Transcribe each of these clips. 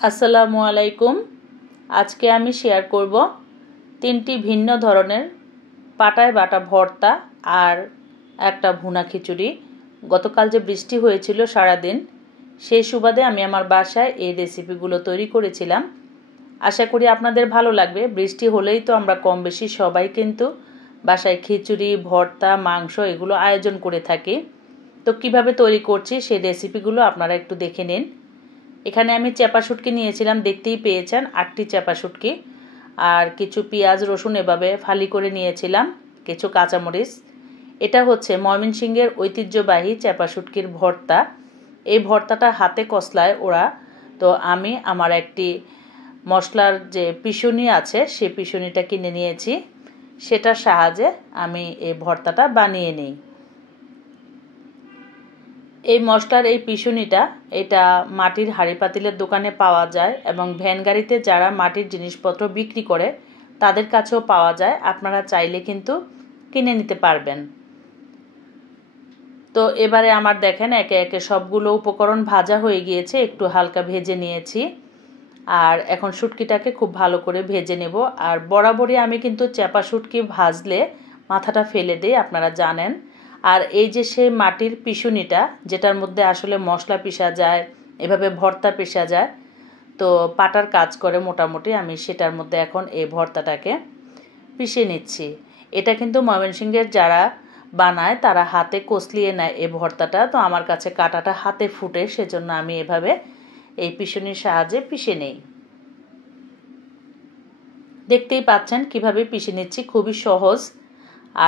আসসালামু আলাইকুম। আজকে আমি শেয়ার করব তিনটি ভিন্ন ধরনের পাটায় বাটা ভর্তা আর একটা ভুনা খিচুড়ি। গতকাল যে বৃষ্টি হয়েছিল সারাদিন, সেই সুবাদে আমি আমার বাসায় এই রেসিপিগুলো তৈরি করেছিলাম। আশা করি আপনাদের ভালো লাগবে। বৃষ্টি হলেই তো আমরা কম বেশি সবাই কিন্তু বাসায় খিচুড়ি, ভর্তা, মাংস এগুলো আয়োজন করে থাকি। তো কিভাবে তৈরি করছি সেই রেসিপিগুলো আপনারা একটু দেখে নিন। এখানে আমি চাপা শুটকি নিয়েছিলাম, দেখতেই পেয়েছেন 8টি চাপা শুটকি, আর কিছু পেঁয়াজ রসুন এভাবে ফালি করে নিয়েছিলাম, কিছু কাঁচামরিচ। এটা হচ্ছে ময়মনসিংহের ঐতিহ্যবাহী চাপা শুটকির ভর্তা। এই ভর্তাটা হাতে কসলায় ওরা, তো আমি আমার একটি মশলার যে পিষুনি আছে সেই পিষুনিটা কিনে নিয়েছি, সেটার সাহায্যে আমি এই ভর্তাটা বানিয়ে নিই। এই মশলার এই পিষুনিটা এটা মাটির হাঁড়ি পাতিলের দোকানে পাওয়া যায় এবং ভ্যান গাড়িতে যারা মাটির জিনিসপত্র বিক্রি করে তাদের কাছেও পাওয়া যায়। আপনারা চাইলে কিন্তু কিনে নিতে পারবেন। তো এবারে আমার দেখেন একে একে সবগুলো উপকরণ ভাজা হয়ে গিয়েছে, একটু হালকা ভেজে নিয়েছি। আর এখন শুটকিটাকে খুব ভালো করে ভেজে নেব। আর বরাবরই আমি কিন্তু চাপা শুটকি ভাজলে মাথাটা ফেলে দিই, আপনারা জানেন। আর এই যে সেই মাটির পিষুনিটা, যেটার মধ্যে আসলে মশলা পিষা যায়, এভাবে ভর্তা পিষা যায়, তো পাটার কাজ করে মোটামুটি, আমি সেটার মধ্যে এখন এই ভর্তাটাকে পিষে নিচ্ছি। এটা কিন্তু ময়মনসিংহের যারা বানায় তারা হাতে কষলিয়ে নেয় এই ভর্তাটা। তো আমার কাছে কাটাটা হাতে ফুটে, সেজন্য আমি এভাবে এই পিষুনির সাহায্যে পিষে নেই। দেখতেই পাচ্ছেন কিভাবে পিষে নিচ্ছি, খুবই সহজ।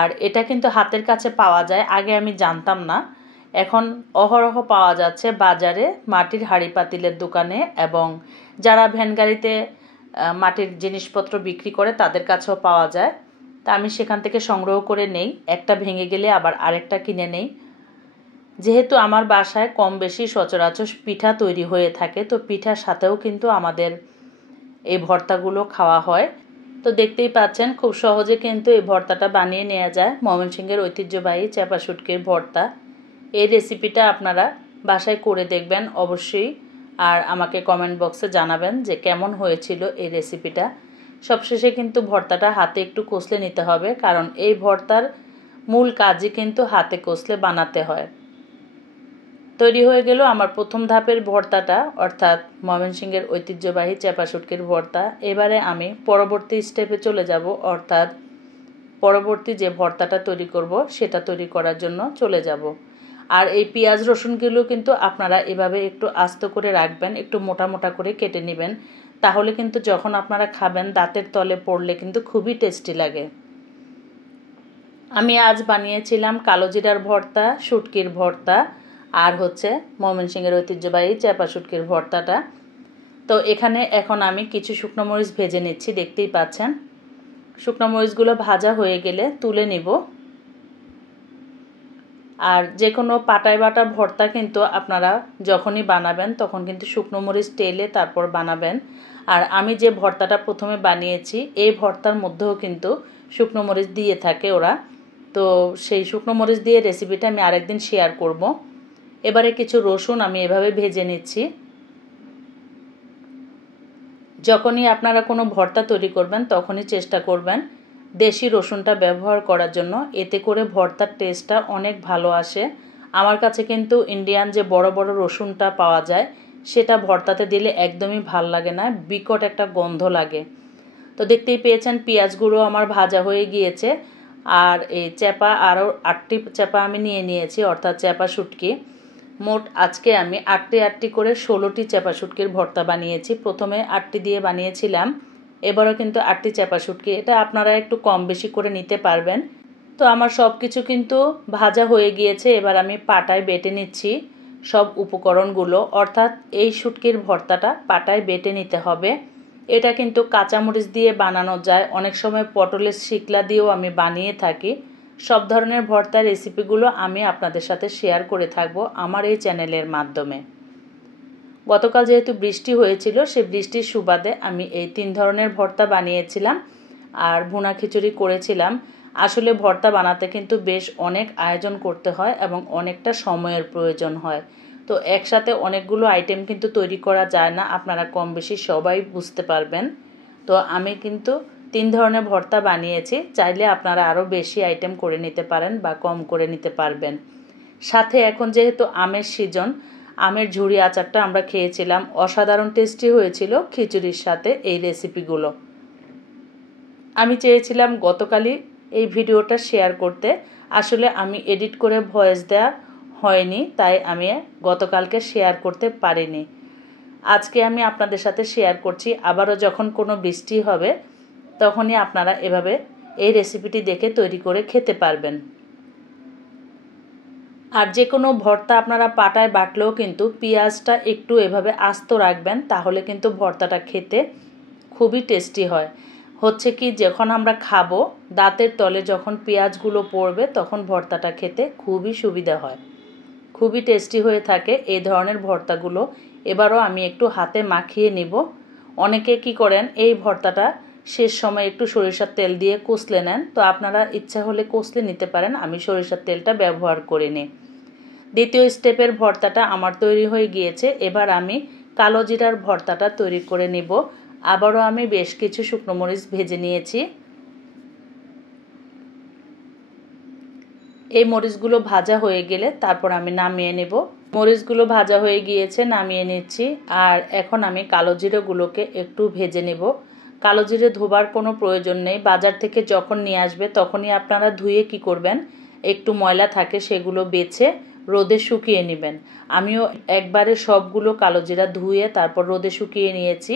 আর এটা কিন্তু হাতের কাছে পাওয়া যায়, আগে আমি জানতাম না, এখন অহরহ পাওয়া যাচ্ছে বাজারে মাটির হাঁড়ি পাতিলের দোকানে, এবং যারা ভ্যান গাড়িতে মাটির জিনিসপত্র বিক্রি করে তাদের কাছেও পাওয়া যায়। তা আমি সেখান থেকে সংগ্রহ করে নেই, একটা ভেঙে গেলে আবার আরেকটা কিনে নেই। যেহেতু আমার বাসায় কম বেশি সচরাচর পিঠা তৈরি হয়ে থাকে, তো পিঠার সাথেও কিন্তু আমাদের এই ভর্তাগুলো খাওয়া হয়। তো দেখতেই পাচ্ছেন খুব সহজে কিন্তু এই ভর্তাটা বানিয়ে নেওয়া যায়, ময়মনসিংহের ঐতিহ্যবাহী চাপা শুটকির ভর্তা। এই রেসিপিটা আপনারা বাসায় করে দেখবেন অবশ্যই, আর আমাকে কমেন্ট বক্সে জানাবেন যে কেমন হয়েছিল এই রেসিপিটা। সবশেষে কিন্তু ভর্তাটা হাতে একটু কষলে নিতে হবে, কারণ এই ভর্তার মূল কাজই কিন্তু হাতে কষলে বানাতে হয়। তৈরি হয়ে গেল আমার প্রথম ধাপের ভর্তাটা, অর্থাৎ ময়মনসিংহের ঐতিহ্যবাহী চাপা শুটকির ভর্তা। এবারে আমি পরবর্তী স্টেপে চলে যাব, অর্থাৎ পরবর্তী যে ভর্তাটা তৈরি করব সেটা তৈরি করার জন্য চলে যাব। আর এই পেঁয়াজ রসুনগুলো কিন্তু আপনারা এভাবে একটু আস্ত করে রাখবেন, একটু মোটা মোটা করে কেটে নেবেন, তাহলে কিন্তু যখন আপনারা খাবেন দাঁতের তলে পড়লে কিন্তু খুবই টেস্টি লাগে। আমি আজ বানিয়েছিলাম কালো জিরার ভর্তা, শুটকির ভর্তা, আর হচ্ছে ময়মনসিংহের ঐতিহ্যবাহী চাপা শুটকির ভর্তাটা। তো এখানে এখন আমি কিছু শুকনো মরিচ ভেজে নিচ্ছি, দেখতেই পাচ্ছেন। শুকনো মরিচগুলো ভাজা হয়ে গেলে তুলে নিব। আর যে কোনো পাটায় বাটা ভর্তা কিন্তু আপনারা যখনই বানাবেন তখন কিন্তু শুকনো মরিচ টেলে তারপর বানাবেন। আর আমি যে ভর্তাটা প্রথমে বানিয়েছি এই ভর্তার মধ্যেও কিন্তু শুকনো মরিচ দিয়ে থাকে ওরা, তো সেই শুকনো মরিচ দিয়ে রেসিপিটা আমি আরেকদিন শেয়ার করব। এবারে কিছু রসুন আমি এভাবে ভেজে নিচ্ছি। যখনই আপনারা কোনো ভর্তা তৈরি করবেন তখনই চেষ্টা করবেন দেশি রসুনটা ব্যবহার করার জন্য, এতে করে ভর্তার টেস্টটা অনেক ভালো আসে। আমার কাছে কিন্তু ইন্ডিয়ান যে বড় বড় রসুনটা পাওয়া যায় সেটা ভর্তাতে দিলে একদমই ভাল লাগে না, বিকট একটা গন্ধ লাগে। তো দেখতেই পেয়েছেন পেঁয়াজগুলো আমার ভাজা হয়ে গিয়েছে। আর এই চ্যাপা আরও 8টি চ্যাপা আমি নিয়ে নিয়েছি, অর্থাৎ চ্যাপা শুটকি। মোট আজকে আমি 8টি করে 16টি চ্যাপা শুটকির ভর্তা বানিয়েছি। প্রথমে 8টি দিয়ে বানিয়েছিলাম, এবারও কিন্তু 8টি চ্যাপা শুটকি, এটা আপনারা একটু কম বেশি করে নিতে পারবেন। তো আমার সব কিছু কিন্তু ভাজা হয়ে গিয়েছে, এবার আমি পাটায় বেটে নিচ্ছি সব উপকরণগুলো, অর্থাৎ এই শুটকির ভর্তাটা পাটায় বেটে নিতে হবে। এটা কিন্তু কাঁচামরিচ দিয়ে বানানো যায়, অনেক সময় পটলের শিকলা দিয়েও আমি বানিয়ে থাকি। সব ধরনের ভর্তার রেসিপিগুলো আমি আপনাদের সাথে শেয়ার করে থাকব আমার এই চ্যানেলের মাধ্যমে। গতকাল যেহেতু বৃষ্টি হয়েছিল, সেই বৃষ্টির সুবাদে আমি এই 3 ধরনের ভর্তা বানিয়েছিলাম আর ভুনা খিচুড়ি করেছিলাম। আসলে ভর্তা বানাতে কিন্তু বেশ অনেক আয়োজন করতে হয় এবং অনেকটা সময়ের প্রয়োজন হয়। তো তো একসাথে অনেকগুলো আইটেম কিন্তু তৈরি করা যায় না, আপনারা কম বেশি সবাই বুঝতে পারবেন। তো আমি কিন্তু 3 ধরনের ভর্তা বানিয়েছি, চাইলে আপনারা আরও বেশি আইটেম করে নিতে পারেন বা কম করে নিতে পারবেন। সাথে এখন যেহেতু আমের সিজন, আমের ঝুড়ি আচারটা আমরা খেয়েছিলাম, অসাধারণ টেস্টি হয়েছিল খিচুড়ির সাথে এই রেসিপিগুলো। আমি চেয়েছিলাম গতকালই এই ভিডিওটা শেয়ার করতে, আসলে আমি এডিট করে ভয়েস দেওয়া হয়নি, তাই আমি গতকালকে শেয়ার করতে পারিনি। আজকে আমি আপনাদের সাথে শেয়ার করছি। আবারও যখন কোনো বৃষ্টি হবে তখনই আপনারা এভাবে এই রেসিপিটি দেখে তৈরি করে খেতে পারবেন। আর যে কোনো ভর্তা আপনারা পাটায় বাটলেও কিন্তু পেঁয়াজটা একটু এভাবে আস্ত রাখবেন, তাহলে কিন্তু ভর্তাটা খেতে খুবই টেস্টি হয়। হচ্ছে কি, যখন আমরা খাবো দাঁতের তলে যখন পেঁয়াজগুলো পড়বে তখন ভর্তাটা খেতে খুবই সুবিধা হয়, খুবই টেস্টি হয়ে থাকে এই ধরনের ভর্তাগুলো। এবারও আমি একটু হাতে মাখিয়ে নিব। অনেকে কি করেন, এই ভর্তাটা শেষ সময় একটু সরিষার তেল দিয়ে কষলে নেন, তো আপনারা ইচ্ছা হলে কষলে নিতে পারেন, আমি সরিষার তেলটা ব্যবহার করিনি। দ্বিতীয় স্টেপের ভর্তাটা আমার তৈরি হয়ে গিয়েছে। এবার আমি কালো জিরার ভর্তাটা তৈরি করে নিব। আবারও আমি বেশ কিছু শুকনো মরিচ ভেজে নিয়েছি। এই মরিচগুলো ভাজা হয়ে গেলে তারপর আমি নামিয়ে নেব। মরিচগুলো ভাজা হয়ে গিয়েছে, নামিয়ে নিচ্ছি। আর এখন আমি কালো জিরেগুলোকে একটু ভেজে নেব। কালো জিরে ধোবার কোনো প্রয়োজন নেই, বাজার থেকে যখন নিয়ে আসবে তখনই আপনারা ধুয়ে কি করবেন, একটু ময়লা থাকে সেগুলো বেছে রোদে শুকিয়ে নেবেন। আমিও একবারে সবগুলো কালো জিরা ধুয়ে তারপর রোদে শুকিয়ে নিয়েছি।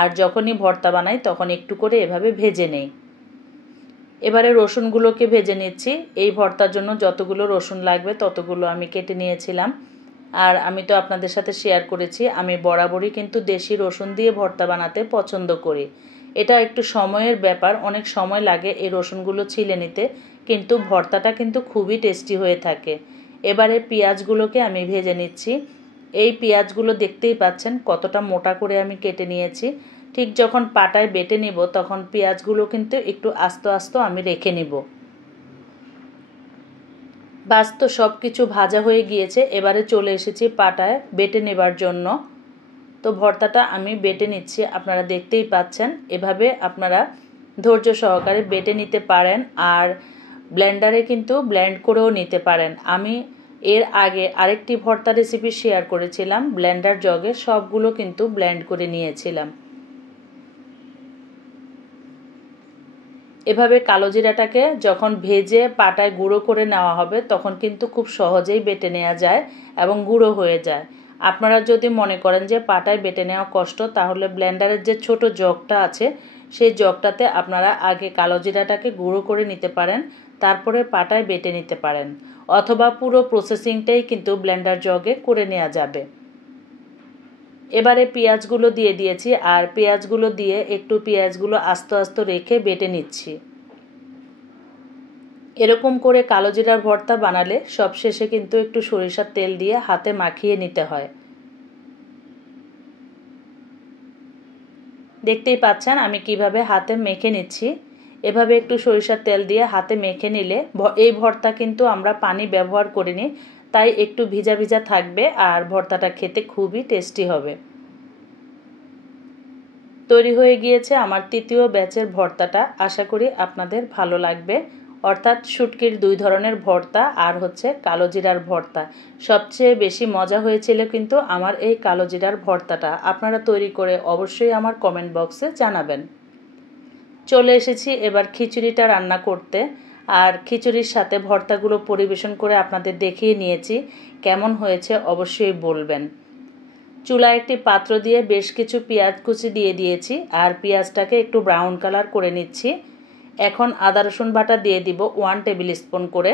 আর যখনই ভর্তা বানাই তখন একটু করে এভাবে ভেজে নেই। এবারে রসুনগুলোকে ভেজে নিচ্ছি। এই ভর্তার জন্য যতগুলো রসুন লাগবে ততগুলো আমি কেটে নিয়েছিলাম। আর আমি তো আপনাদের সাথে শেয়ার করেছি, আমি বরাবরই কিন্তু দেশি রসুন দিয়ে ভর্তা বানাতে পছন্দ করি। এটা একটু সময়ের ব্যাপার, অনেক সময় লাগে এই রসুনগুলো ছিলে নিতে, কিন্তু ভর্তাটা কিন্তু খুবই টেস্টি হয়ে থাকে। এবারে পেঁয়াজগুলোকে আমি ভেজে নিচ্ছি। এই পেঁয়াজগুলো দেখতেই পাচ্ছেন কতটা মোটা করে আমি কেটে নিয়েছি। ঠিক যখন পাটায় বেটে নিব তখন পেঁয়াজগুলো কিন্তু একটু আস্ত আস্ত আমি রেখে নিব। বাস, তো সব কিছু ভাজা হয়ে গিয়েছে। এবারে চলে এসেছি পাটায় বেটে নেবার জন্য। তো ভর্তাটা আমি বেটে নিচ্ছি, আপনারা দেখতেই পাচ্ছেন। এভাবে আপনারা ধৈর্য সহকারে বেটে নিতে পারেন, আর ব্লেন্ডারে কিন্তু ব্লেন্ড করেও নিতে পারেন। আমি এর আগে আরেকটি ভর্তা রেসিপি শেয়ার করেছিলাম, ব্লেন্ডার জগে সবগুলো কিন্তু ব্লেন্ড করে নিয়েছিলাম। এভাবে কালো জিরাটাকে যখন ভেজে পাটায় গুঁড়ো করে নেওয়া হবে তখন কিন্তু খুব সহজেই বেটে নেওয়া যায় এবং গুঁড়ো হয়ে যায়। আপনারা যদি মনে করেন যে পাটায় বেটে নেওয়া কষ্ট, তাহলে ব্লেন্ডারের যে ছোট জগটা আছে সেই জগটাতে আপনারা আগে কালো জিরাটাকে গুঁড়ো করে নিতে পারেন, তারপরে পাটায় বেটে নিতে পারেন, অথবা পুরো প্রসেসিংটাই কিন্তু ব্লেন্ডার জগে করে নেওয়া যাবে। এবারে পেঁয়াজগুলো দিয়ে দিয়েছি, আর পেঁয়াজগুলো দিয়ে একটু পেঁয়াজগুলো আস্তে আস্তে রেখে বেটে নিচ্ছি। এরকম করে কালো জিরার ভর্তা বানালে সবশেষে কিন্তু একটু সরিষার তেল দিয়ে হাতে মাখিয়ে নিতে হয়। দেখতেই পাচ্ছেন আমি কিভাবে হাতে মেখে নিচ্ছি। এভাবে একটু সরিষার তেল দিয়ে হাতে মেখে নিলে, এই ভর্তা কিন্তু আমরা পানি ব্যবহার করিনি, তাই একটু ভিজা ভিজা থাকবে আর ভর্তাটা খেতে খুবই টেস্টি হবে। তৈরি হয়ে গিয়েছে আমার তৃতীয় ব্যাচের ভর্তাটা, আশা করি আপনাদের ভালো লাগবে। অর্থাৎ শুটকির 2 ধরনের ভর্তা আর হচ্ছে কালো জিরার ভর্তা। সবচেয়ে বেশি মজা হয়েছিল কিন্তু আমার এই কালো জিরার ভর্তাটা। আপনারা তৈরি করে অবশ্যই আমার কমেন্ট বক্সে জানাবেন। চলে এসেছি এবার খিচুড়িটা রান্না করতে, আর খিচুড়ির সাথে ভর্তাগুলো পরিবেশন করে আপনাদের দেখিয়ে নিয়েছি। কেমন হয়েছে অবশ্যই বলবেন। চুলায় একটি পাত্র দিয়ে বেশ কিছু পেঁয়াজ কুচি দিয়ে দিয়েছি, আর পেঁয়াজটাকে একটু ব্রাউন কালার করে নিচ্ছি। এখন আদা রসুন বাটা দিয়ে দিব 1 টেবিল স্পুন করে।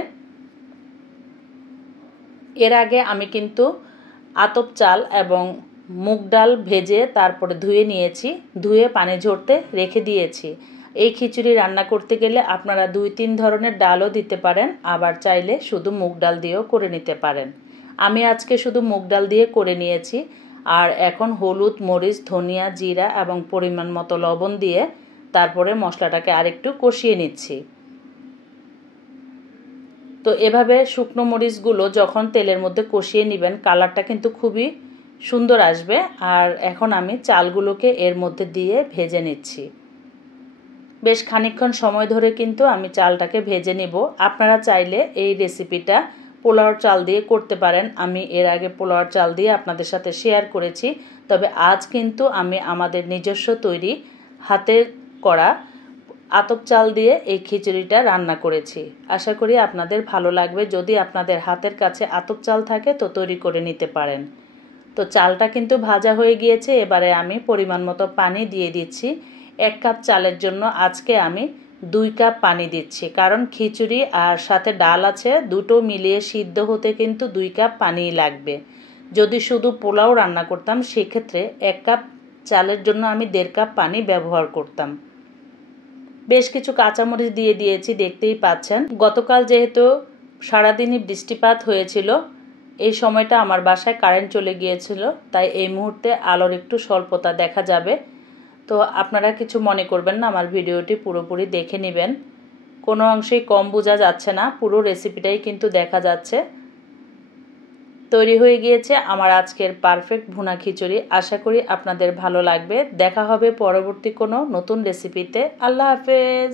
এর আগে আমি কিন্তু আতপ চাল এবং মুগ ডাল ভেজে তারপরে ধুয়ে নিয়েছি, ধুয়ে পানি ঝরতে রেখে দিয়েছি। এই খিচুড়ি রান্না করতে গেলে আপনারা 2-3 ধরনের ডালও দিতে পারেন, আবার চাইলে শুধু মুগ ডাল দিয়েও করে নিতে পারেন। আমি আজকে শুধু মুগ ডাল দিয়ে করে নিয়েছি। আর এখন হলুদ, মরিচ, ধনিয়া, জিরা এবং পরিমাণ মতো লবণ দিয়ে তারপরে মশলাটাকে আরেকটু কষিয়ে নিচ্ছি। তো এভাবে শুকনো মরিচগুলো যখন তেলের মধ্যে কষিয়ে নেবেন কালারটা কিন্তু খুবই সুন্দর আসবে। আর এখন আমি চালগুলোকে এর মধ্যে দিয়ে ভেজে নিচ্ছি। বেশ খানিকক্ষণ সময় ধরে কিন্তু আমি চালটাকে ভেজে নিব। আপনারা চাইলে এই রেসিপিটা পোলাওর চাল দিয়ে করতে পারেন। আমি এর আগে পোলাওর চাল দিয়ে আপনাদের সাথে শেয়ার করেছি, তবে আজ কিন্তু আমি আমাদের নিজস্ব তৈরি হাতে করা আতপ চাল দিয়ে এই খিচুড়িটা রান্না করেছি। আশা করি আপনাদের ভালো লাগবে। যদি আপনাদের হাতের কাছে আতপ চাল থাকে তো তৈরি করে নিতে পারেন। তো চালটা কিন্তু ভাজা হয়ে গিয়েছে। এবারে আমি পরিমাণ মতো পানি দিয়ে দিচ্ছি। 1 কাপ চালের জন্য আজকে আমি 2 কাপ পানি দিচ্ছি, কারণ খিচুড়ি আর সাথে ডাল আছে, দুটো মিলিয়ে সিদ্ধ হতে কিন্তু 2 কাপ পানিই লাগবে। যদি শুধু পোলাও রান্না করতাম সেক্ষেত্রে 1 কাপ চালের জন্য আমি 1.5 কাপ পানি ব্যবহার করতাম। বেশ কিছু কাঁচামরিচ দিয়ে দিয়েছি, দেখতেই পাচ্ছেন। গতকাল যেহেতু সারাদিনই বৃষ্টিপাত হয়েছিল, এই সময়টা আমার বাসায় কারেন্ট চলে গিয়েছিল, তাই এই মুহূর্তে আলোর একটু স্বল্পতা দেখা যাবে। তো আপনারা কিছু মনে করবেন না, আমার ভিডিওটি পুরোপুরি দেখে নেবেন। কোনো অংশেই কম বোঝা যাচ্ছে না, পুরো রেসিপিটাই কিন্তু দেখা যাচ্ছে। তৈরি হয়ে গিয়েছে আমার আজকের পারফেক্ট ভুনা খিচুড়ি। আশা করি আপনাদের ভালো লাগবে। দেখা হবে পরবর্তী কোনো নতুন রেসিপিতে। আল্লাহ হাফেজ।